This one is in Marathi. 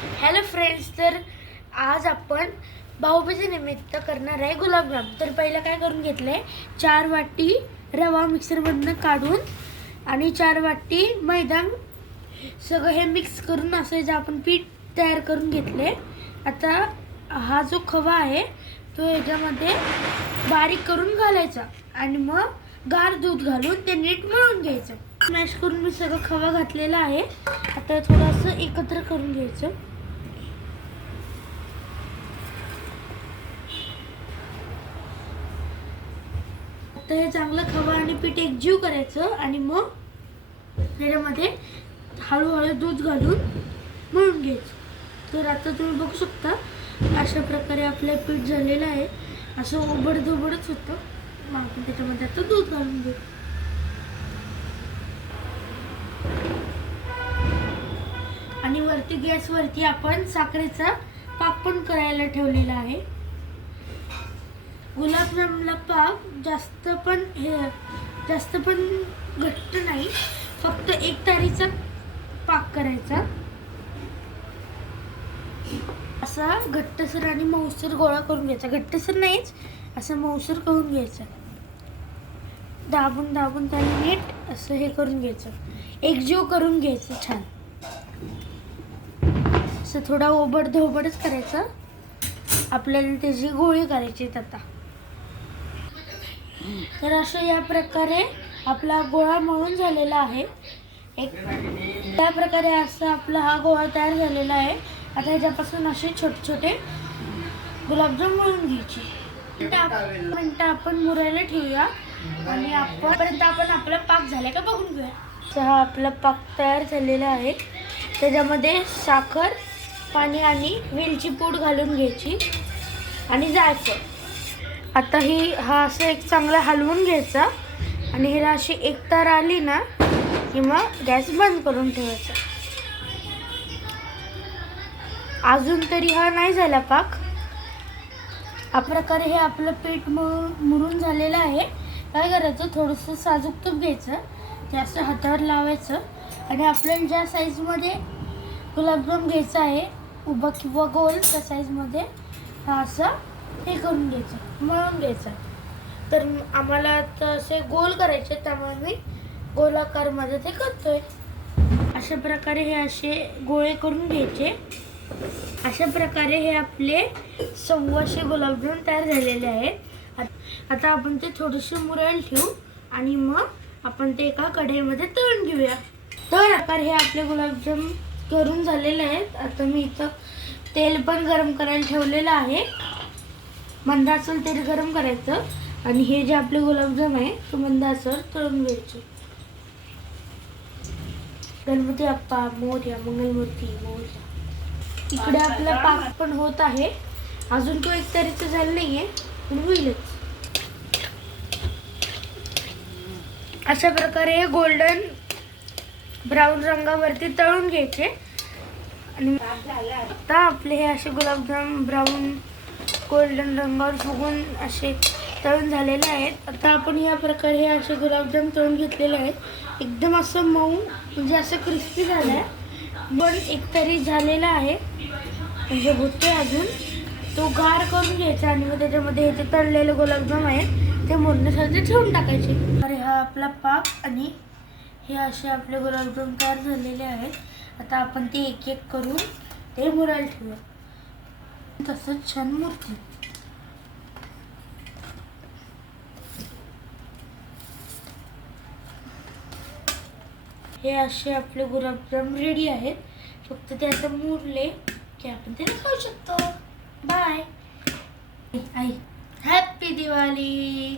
हॅलो फ्रेंड्स, तर आज आपण भाऊबीजेनिमित्त करणार आहे गुलाबजाम. तर पहिलं काय करून घेतलंय, 4 वाटी रवा मिक्सरमधनं काढून आणि 4 वाटी मैदा, सगळं हे मिक्स करून असं जे आपण पीठ तयार करून घेतले. आता हा जो खवा आहे तो याच्यामध्ये बारीक करून घालायचा आणि मग गार दूध घालून ते नीट मळून घ्यायचं. स्मॅश करून मी सगळं खवा घातलेला आहे. आता थोडंसं एकत्र करून घ्यायचं. आता हे चांगलं खवा आणि पीठ एकजीव करायचं आणि मग त्याच्यामध्ये हळूहळू दूध घालून मळून घ्यायचं. तर आता तुम्ही बघू शकता अशा प्रकारे आपलं पीठ झालेलं आहे. असं उबडधोबडच होतं. मग आपण त्याच्यामध्ये आता दूध घालून घेऊ. आणि वरती गॅसवरती आपण साखरेचा पाक पण करायला ठेवलेला आहे. गुलाबजामला पाक जास्त पण घट्ट नाही, फक्त एक तारीचा पाक करायचा. असा घट्टसर आणि मऊसर गोळा करून घ्यायचा. घट्टसर नाहीच, असं मऊसर करून घ्यायचं. दाबून दाबून त्याला नीट असं हे करून घ्यायचं, एकजीव करून घ्यायचं छान. असं थोडा ओबडधोबडच करायचं. आपल्याला त्याची गोळी करायची आता. तर असं या प्रकारे आपला गोळा मळून झालेला आहे. या प्रकारे असं आपला हा गोळा तयार झालेला आहे. आता ह्याच्यापासून असे छोटे छोटे गुलाबजाम मळून घ्यायचे. मिनिटं आपण मुरायला ठेवूया आणि आपण आपला पाक झाला का बघून घेऊया. हा आपला पाक तयार झालेला आहे. त्याच्यामध्ये साखर, पाणी आणि वेलची पूड घालून घ्यायची आणि जायफळ. आता हा असं एक चांगला हलवून घ्यायचा आणि ह्याला अशी एकतार आली ना की मग गॅस बंद करून ठेवायचा. अजून तरी हा नाही झाला पाक. प्रकारे हे आपलं पीठ मुरून झालेलं आहे. काय करायचं, थोडंसं साजूक तूप घ्यायचं, ते असं हातावर लावायचं आणि आपल्याला ज्या साईजमध्ये गुलाबजाम घ्यायचा आहे, उभा किंवा गोल, त्या साईजमध्ये हा असं हे करून घ्यायचं, मळून घ्यायचं. तर आम्हाला आता असे गोल करायचे, त्यामुळे मी गोलाकारमध्ये ते करतोय. अशा प्रकारे हे असे गोळे करून घ्यायचे. अशा प्रकारे हे आपले 125 गुलाबजाम तयार झालेले आहेत. आता आपण ते थोडेसे मुरायला ठेवू आणि मग आपण ते एका कढईमध्ये तळून घेऊया. तर प्रकारे हे आपले गुलाबजाम करून झालेले आहेत. आता मी इथं तेल पण गरम करायला ठेवलेलं आहे. मंद आचेवर तेल गरम करायचं आणि हे जे आपले गुलाबजाम आहे तो मंद आचेवर तळून घ्यायचे. गणपती बाप्पा मोरया, मंगलमूर्ती मोरया. इकडे आपला पाक पण होत आहे. अजून तो एक तरीचं झालं नाहीये, पण होईलच. अशा प्रकारे गोल्डन ब्राऊन रंगावरती तळून घ्यायचे. आणि आता आपले हे असे गुलाबजाम ब्राऊन गोल्डन रंगावर फुगून असे तळून झालेले आहेत. आता आपण या प्रकारे हे असे गुलाबजाम तळून घेतलेले आहेत. एकदम असं मऊ, म्हणजे असं क्रिस्पी झालं आहे, पण एकतरी झालेला आहे, म्हणजे होते अजून. तो गार करून घ्यायचा आणि मग त्याच्यामध्ये हे जे तळलेले गुलाबजाम आहेत ते मुरण्यासाठी ठेवून टाकायचे. अरे हा आपला पाक आणि हे असे आपले गुलाबजाम तयार झालेले आहेत. आता आपण ते एक एक करून ते मुरायला ठेवूया. तसंच छान मुरते. हे असे आपले गुलाबजाम रेडी आहेत. फक्त ते आता मुरले की आपण ते खाऊ शकतो. बाय. आई, हॅपी दिवाळी.